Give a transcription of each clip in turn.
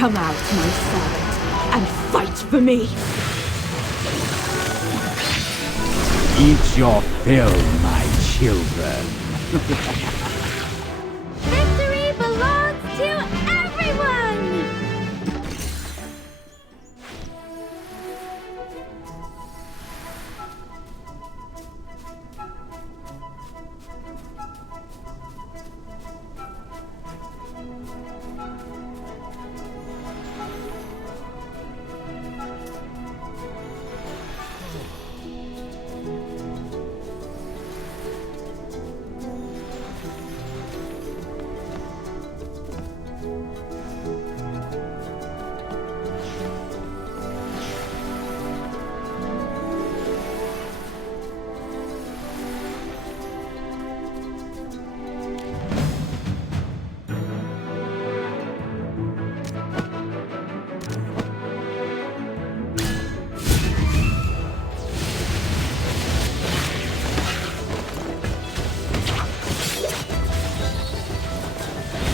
Come out, my servant, and fight for me! Eat your fill, my children. Victory belongs to everyone!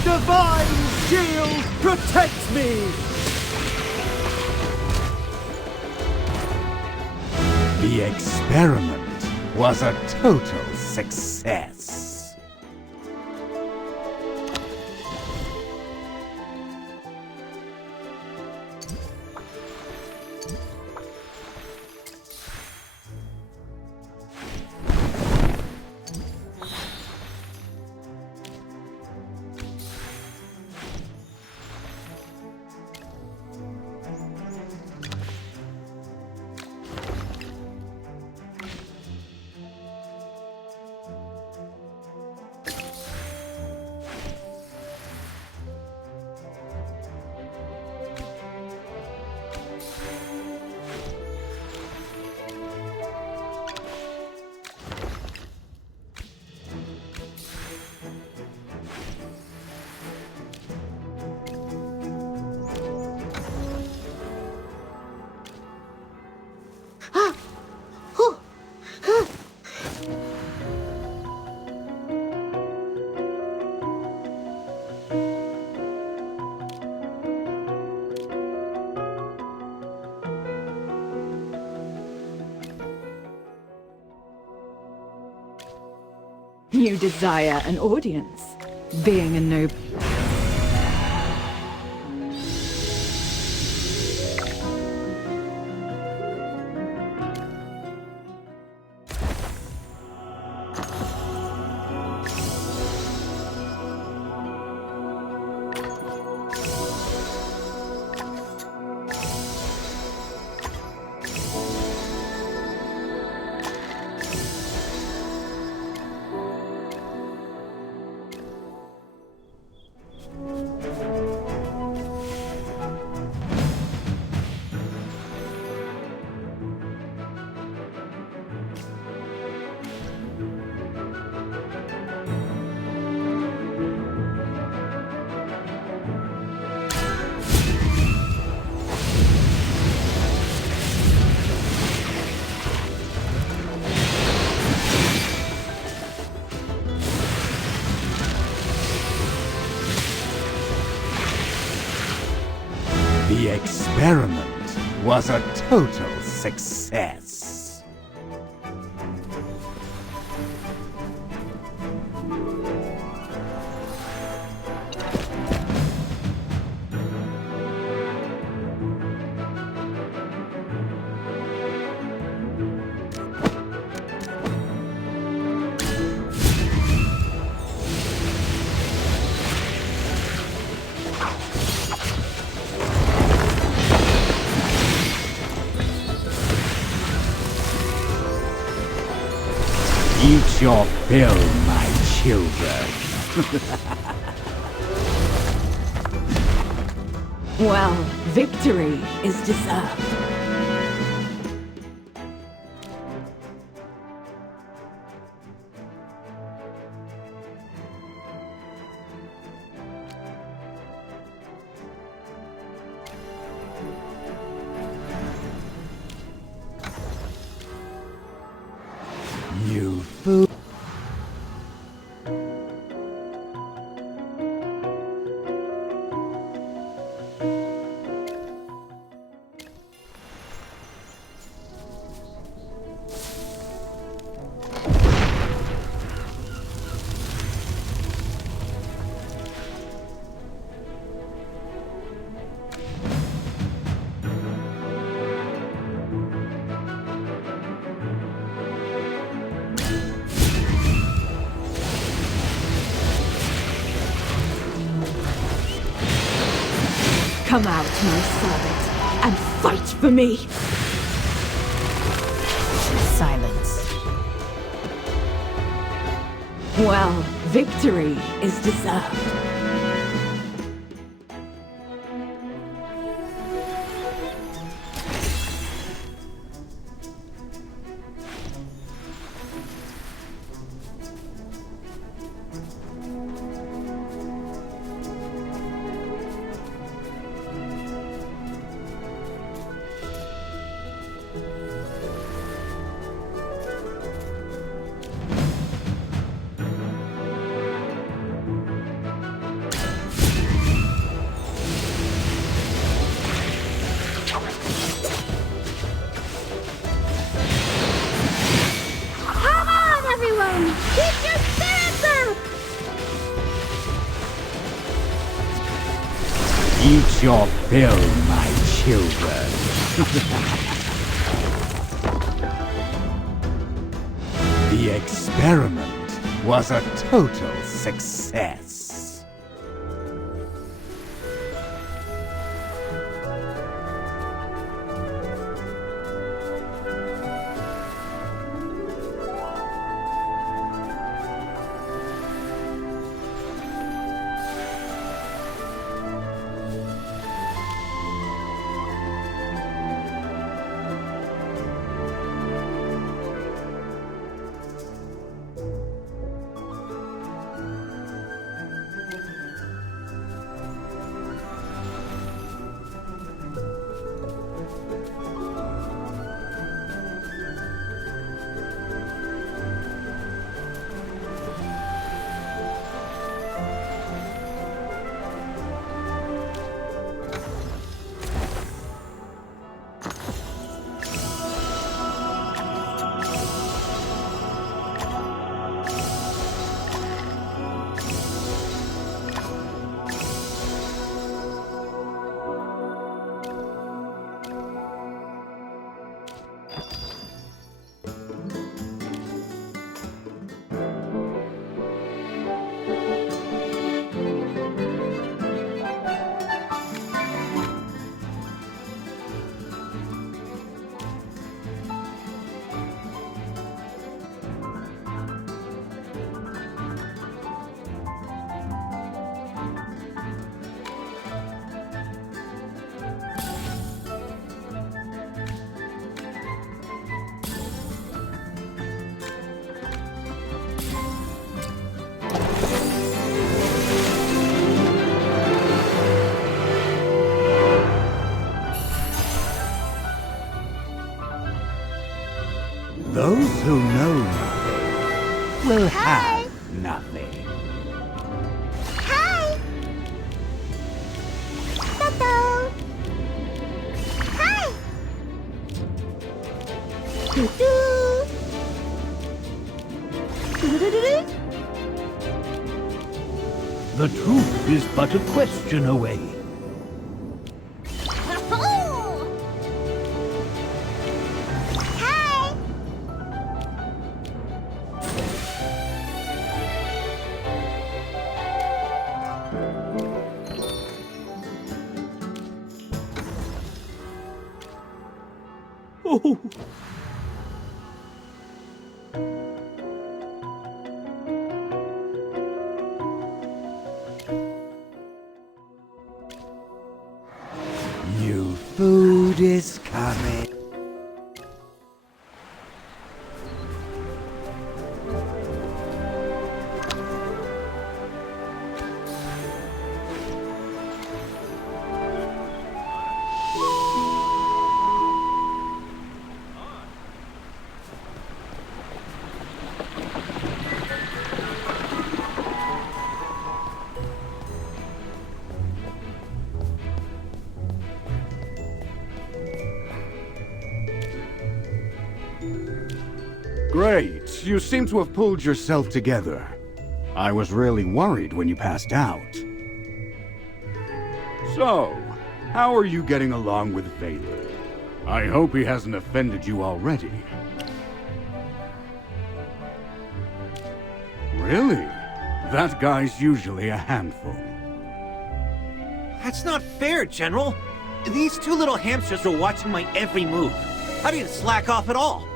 Divine shield, protect me! The experiment was a total success. You desire an audience, being a noble. The experiment was a total success. Eat your fill, my children. Well, victory is deserved. You fool. Come out, my servant, and fight for me! Silence. Well, victory is deserved. Come on, everyone! Keep your spirits up! Eat your fill, my children. The experiment was a total success. Those who know nothing will have nothing. Hi! Hello! Hi! Doo-doo! Doo-doo-doo-doo-doo! The truth is but a question away. Hi! Oh, New food is coming. Great. You seem to have pulled yourself together. I was really worried when you passed out. So, how are you getting along with Vader? I hope he hasn't offended you already. Really? That guy's usually a handful. That's not fair, General. These two little hamsters are watching my every move. I didn't slack off at all.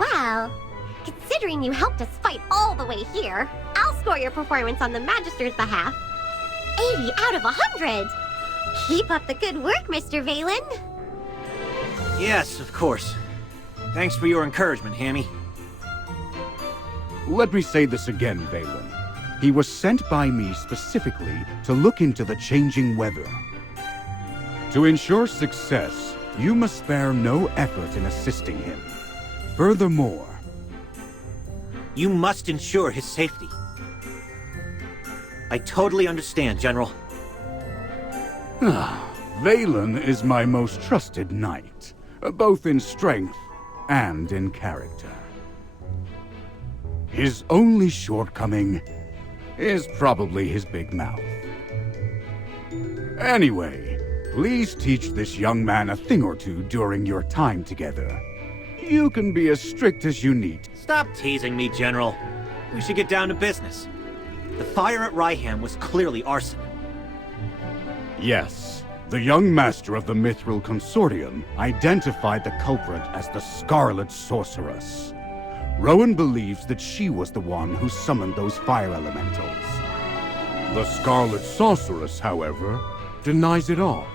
Well, considering you helped us fight all the way here, I'll score your performance on the Magister's behalf. 80 out of 100! Keep up the good work, Mr. Valen. Yes, of course. Thanks for your encouragement, Hammy. Let me say this again, Valen. He was sent by me specifically to look into the changing weather. To ensure success, you must spare no effort in assisting him. Furthermore, You must ensure his safety. I totally understand, General. Valen is my most trusted knight, both in strength and in character. His only shortcoming is probably his big mouth. Anyway, please teach this young man a thing or two during your time together. You can be as strict as you need. Stop teasing me, General. We should get down to business. The fire at Ryham was clearly arson. Yes, the young master of the Mithril Consortium identified the culprit as the Scarlet Sorceress. Rowan believes that she was the one who summoned those fire elementals. The Scarlet Sorceress, however, denies it all.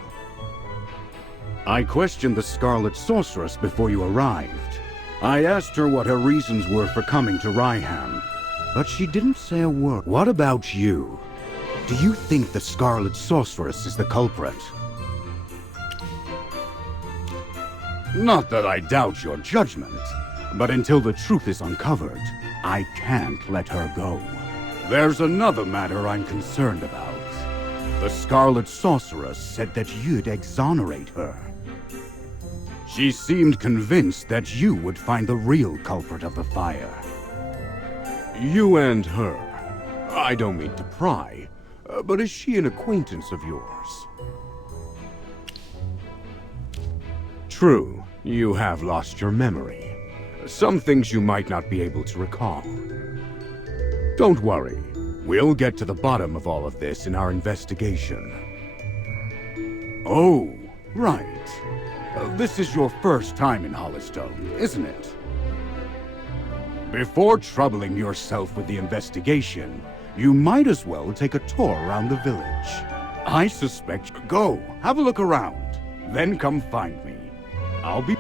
I questioned the Scarlet Sorceress before you arrived. I asked her what her reasons were for coming to Ryham, but she didn't say a word. What about you? Do you think the Scarlet Sorceress is the culprit? Not that I doubt your judgment, but until the truth is uncovered, I can't let her go. There's another matter I'm concerned about. The Scarlet Sorceress said that you'd exonerate her. She seemed convinced that you would find the real culprit of the fire. You and her. I don't mean to pry, but is she an acquaintance of yours? True, you have lost your memory. Some things you might not be able to recall. Don't worry. We'll get to the bottom of all of this in our investigation. Oh, right. This is your first time in Hollowstone, isn't it? Before troubling yourself with the investigation, you might as well take a tour around the village. I suspect... Go, have a look around, then come find me. I'll be...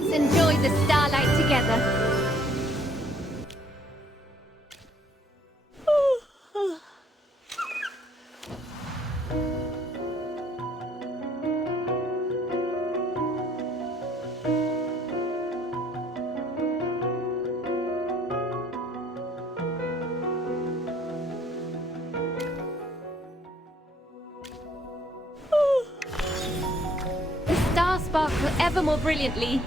Let's enjoy the starlight together. The stars sparkle ever more brilliantly.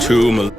Tomb.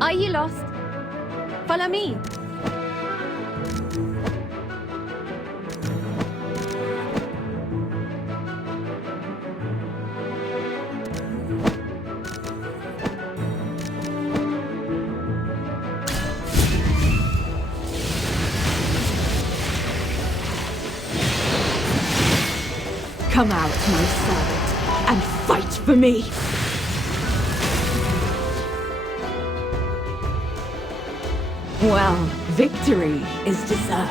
Are you lost? Follow me. Come out, my servant, and fight for me! Well, victory is deserved.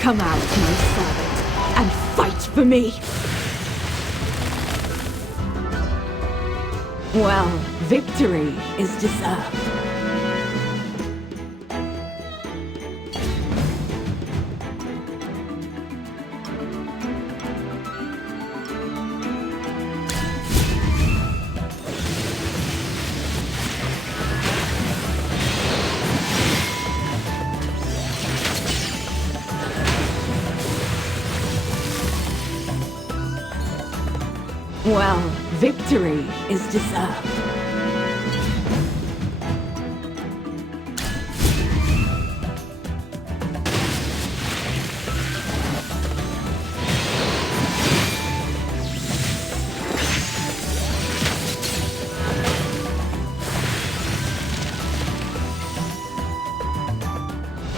Come out, my servant, and fight for me! Well, victory is deserved. Well, victory is deserved.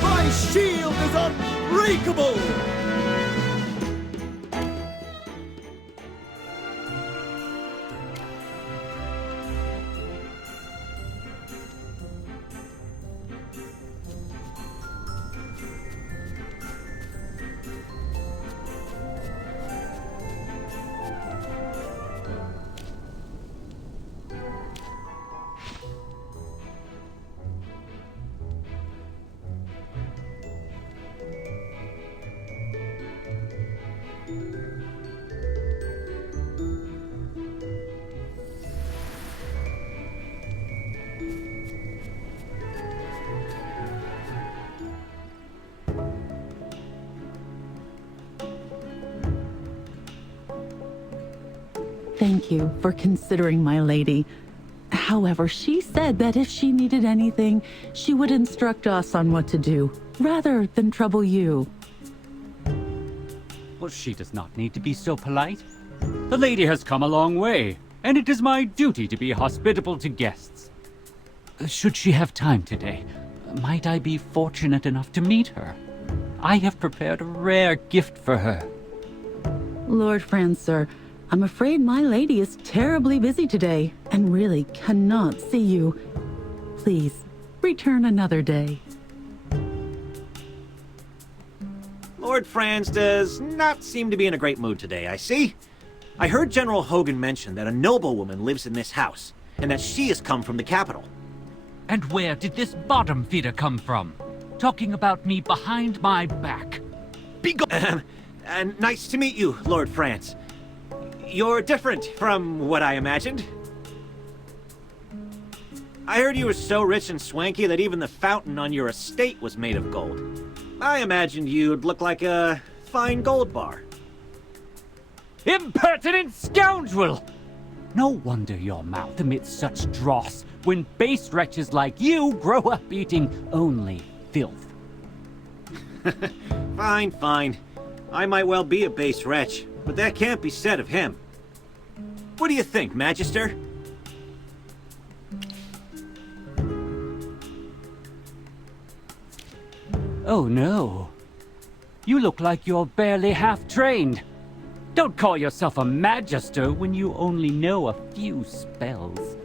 My shield is unbreakable! thank you for considering my lady. However, she said that if she needed anything, she would instruct us on what to do, rather than trouble you. Well, she does not need to be so polite. The lady has come a long way, and it is my duty to be hospitable to guests. Should she have time today, might I be fortunate enough to meet her? I have prepared a rare gift for her. Lord Franz, sir, I'm afraid my lady is terribly busy today, and really cannot see you. Please, return another day. Lord Franz does not seem to be in a great mood today, I see. I heard General Hogan mention that a noblewoman lives in this house, and that she has come from the capital. And where did this bottom feeder come from? Talking about me behind my back. Be gone! Nice to meet you, Lord Franz. You're different from what I imagined. I heard you were so rich and swanky that even the fountain on your estate was made of gold. I imagined you'd look like a fine gold bar. Impertinent scoundrel! No wonder your mouth emits such dross when base wretches like you grow up eating only filth. Fine, fine. I might well be a base wretch, but that can't be said of him. What do you think, Magister? Oh no. You look like you're barely half-trained. Don't call yourself a magister when you only know a few spells.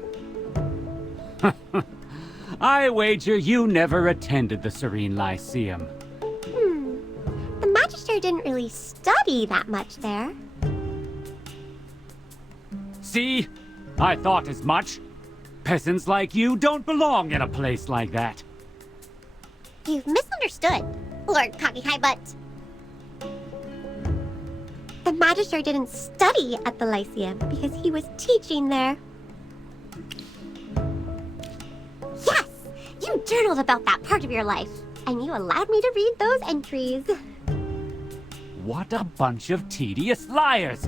I wager you never attended the Serene Lyceum. The Magister didn't really study that much there. See? I thought as much. Peasants like you don't belong in a place like that. You've misunderstood, Lord Cocky High Butt. The Magister didn't study at the Lyceum because he was teaching there. Yes! You journaled about that part of your life, and you allowed me to read those entries. What a bunch of tedious liars!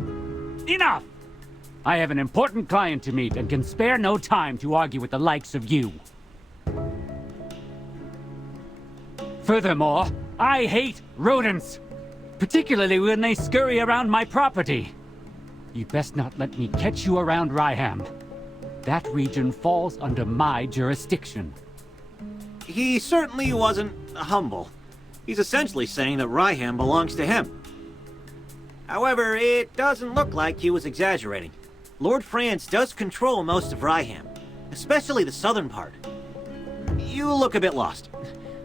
Enough! I have an important client to meet and can spare no time to argue with the likes of you. Furthermore, I hate rodents, particularly when they scurry around my property. You best not let me catch you around Ryham. That region falls under my jurisdiction. He certainly wasn't humble. He's essentially saying that Ryham belongs to him. However, it doesn't look like he was exaggerating. Lord Franz does control most of Ryham, especially the southern part. You look a bit lost.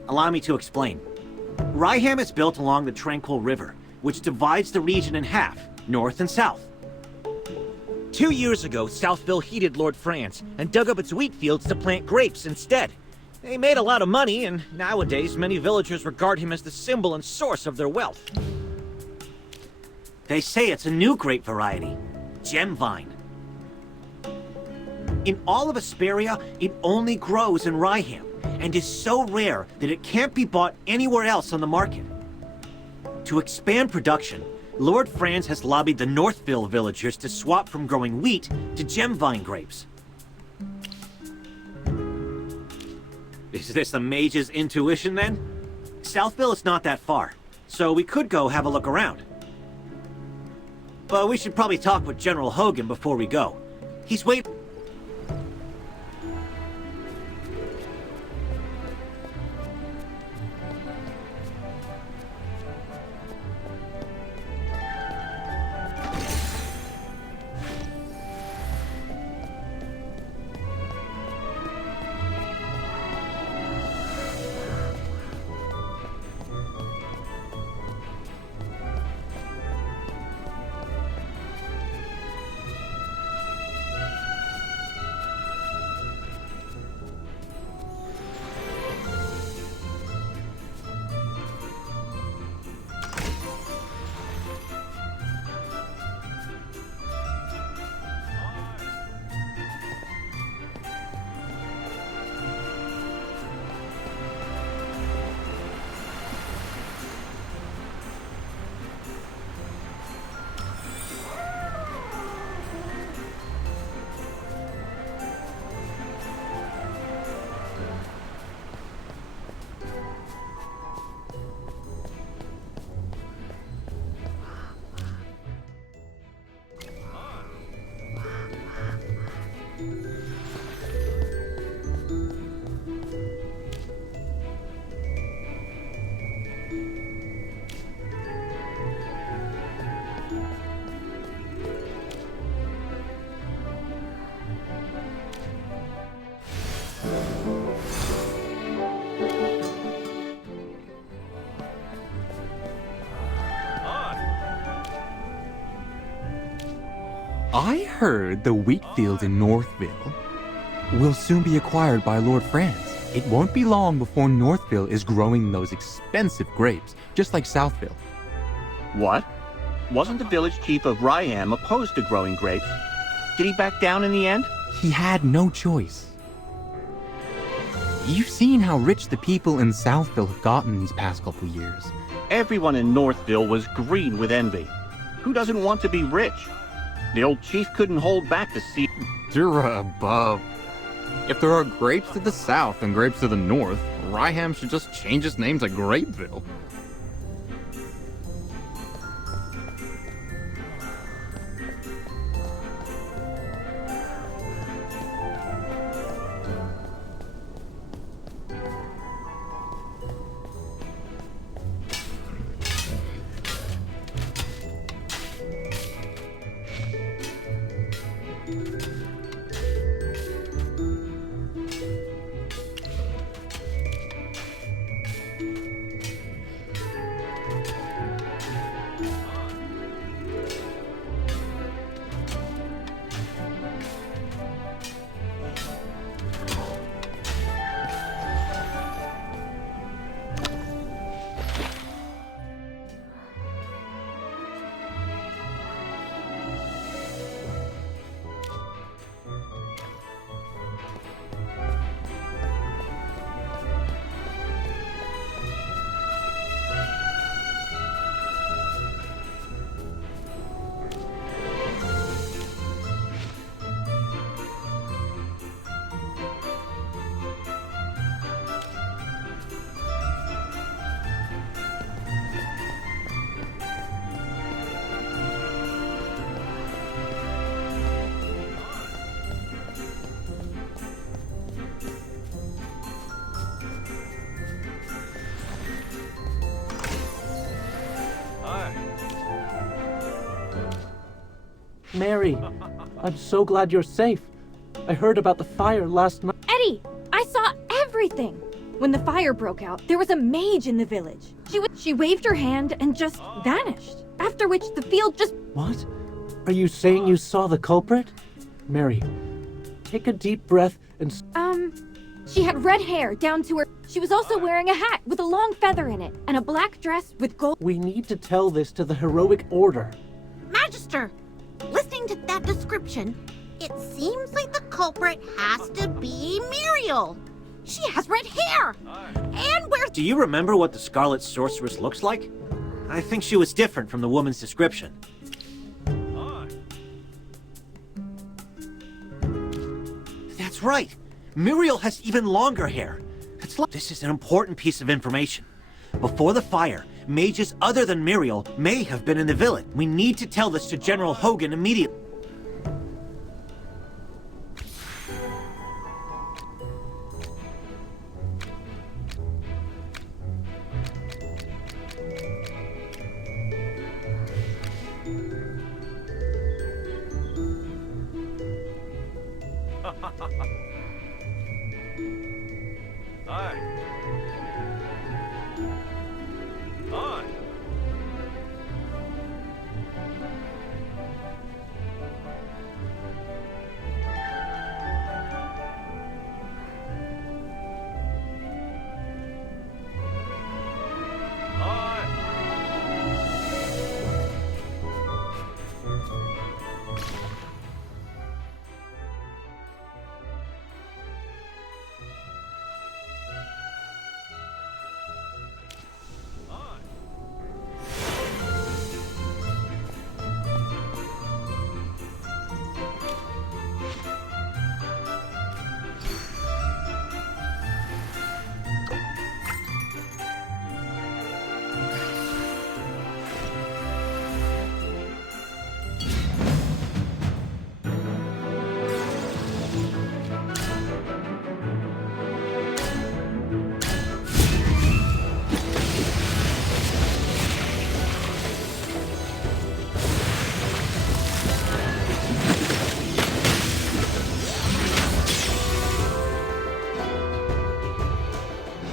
Allow me to explain. Ryham is built along the Tranquil River, which divides the region in half, north and south. 2 years ago, Southville heeded Lord Franz and dug up its wheat fields to plant grapes instead. They made a lot of money, and nowadays many villagers regard him as the symbol and source of their wealth. They say it's a new grape variety, Gem Vine. In all of Esperia, it only grows in Ryham, and is so rare that it can't be bought anywhere else on the market. To expand production, Lord Franz has lobbied the Northville villagers to swap from growing wheat to gem vine grapes. Is this the mage's intuition then? Southville is not that far, so we could go have a look around. But we should probably talk with General Hogan before we go. He's waiting. I heard the wheat field in Northville will soon be acquired by Lord France. It won't be long before Northville is growing those expensive grapes, just like Southville. What? Wasn't the village chief of Ryham opposed to growing grapes? Did he back down in the end? He had no choice. You've seen how rich the people in Southville have gotten these past couple years. Everyone in Northville was green with envy. Who doesn't want to be rich? The old chief couldn't hold back to see... Dura above. If there are grapes to the south and grapes to the north, Ryham should just change its name to Grapeville. Mary, I'm so glad you're safe. I heard about the fire last night. Eddie, I saw everything. When the fire broke out, there was a mage in the village. She waved her hand and just vanished. After which the field just... What? Are you saying you saw the culprit? Mary, take a deep breath and... She had red hair down to her... She was also wearing a hat with a long feather in it and a black dress with gold... We need to tell this to the heroic order. Magister, listening to that description, it seems like the culprit has to be Muriel. She has red hair! And wears... Do you remember what the Scarlet Sorceress looks like? I think she was different from the woman's description. That's right! Muriel has even longer hair. This is an important piece of information. Before the fire, mages other than Muriel may have been in the village. We need to tell this to General Hogan immediately.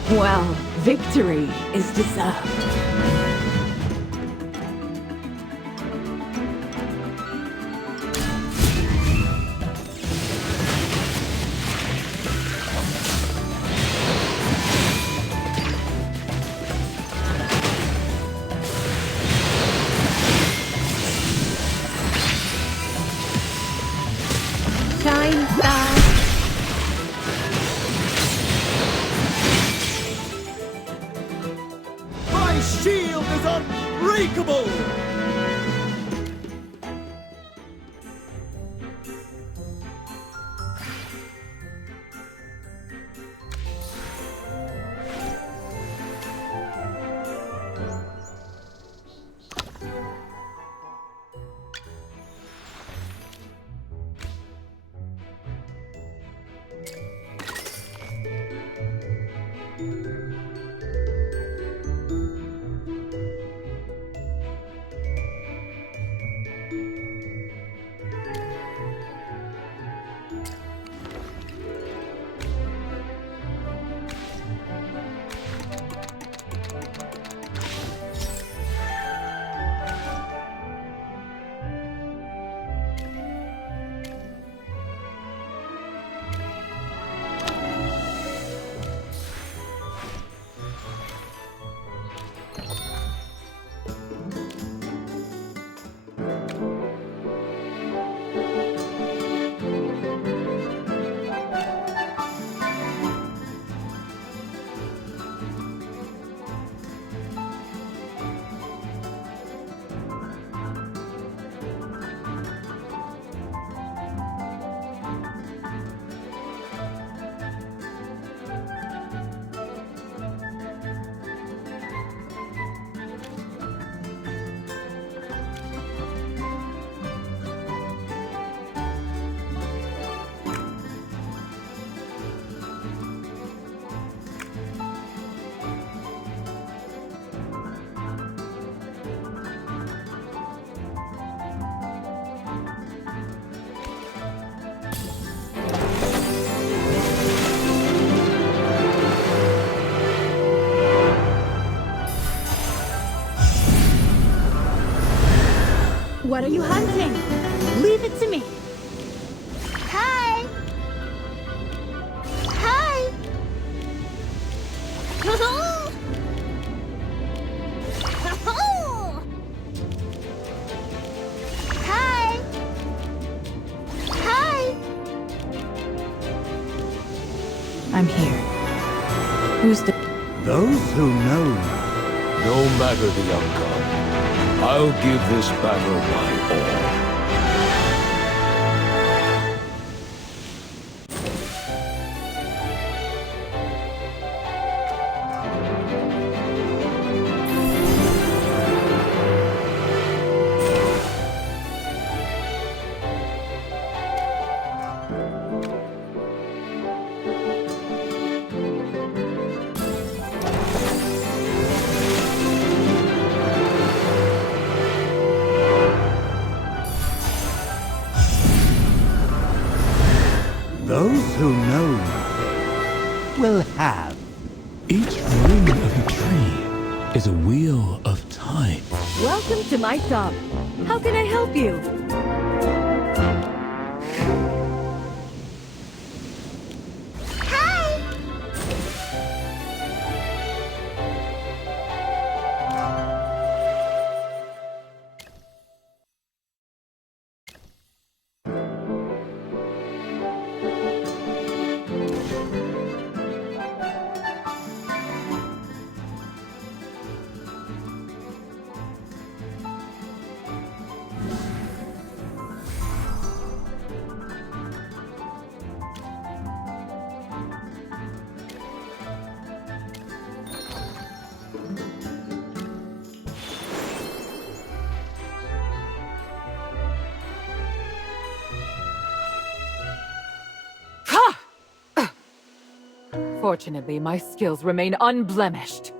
Well, victory is deserved. unbreakable! What are you hunting? Leave it to me. Hi! Hi! Hi! Hi! I'm here. Who's the... Those who know me. No matter the outcome, I'll give this battle my all. Those who know me will have. Each ring of a tree is a wheel of time. Welcome to my shop. How can I help you? Fortunately, my skills remain unblemished.